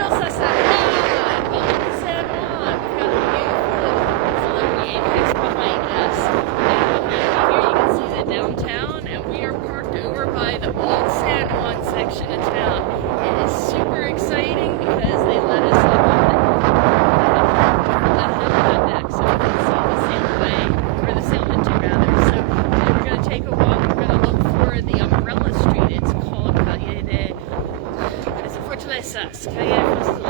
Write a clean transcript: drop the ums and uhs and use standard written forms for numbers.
a San Juan! Welcome to San Juan! We've got a beautiful celebrity apex behind us. And behind me here you can see the downtown, and we are parked over by the old San Juan section of town. It is super exciting because they let us up on the hill deck so we can see the sailway, or the sailmenty rather. So today we're going to take a walk. We're going to look for the umbrella street. It's called Calle de... What is it? Fortalezas. Calle Fortalezas.